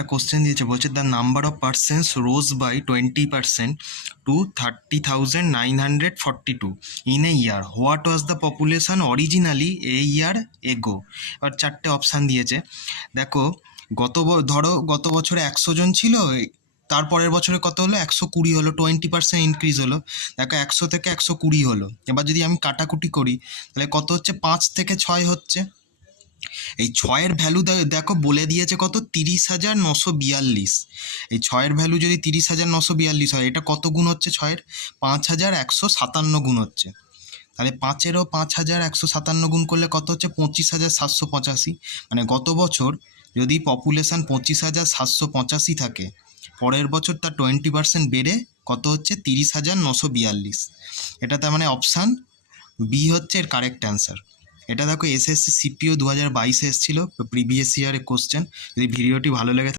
একটা কোশ্চেন দিয়েছে, বলছে the number of persons rose by 20% to 30,942 in a year, what was the population originally a year ago. এবার চারটে option দিয়েছে। দেখো, ধরো গত বছরে 100 জন ছিল, তারপরের বছরে কত হলো, 120 হলো, 20% ইনক্রিজ হলো। দেখো 100 থেকে 120 হলো। এবার যদি আমি কাটাকুটি করি তাহলে কত হচ্ছে, 5 থেকে 6 হচ্ছে। এই 6-এর ভ্যালু দেখো বলে দিয়েছে কত, 30,942। এই 6-এর ভ্যালু যদি 30,942 হয়, এটা কত গুণ হচ্ছে 6-এর, 5,157 গুণ হচ্ছে। তাহলে 5-এরও 5,157 গুণ করলে কত হচ্ছে, 25,785। মানে গত বছর যদি পপুলেশন 25,785 থাকে, পরের বছর তার 20% বেড়ে কত হচ্ছে, 30,942। এটা তার মানে অপশান বি হচ্ছে এর কারেক্ট অ্যান্সার। এটা দেখো এসএসসি সিপিও 2022-এ এসেছিল, প্রিভিয়াস ইয়ারের কোশ্চেন। যদি ভিডিওটি ভালো লেগে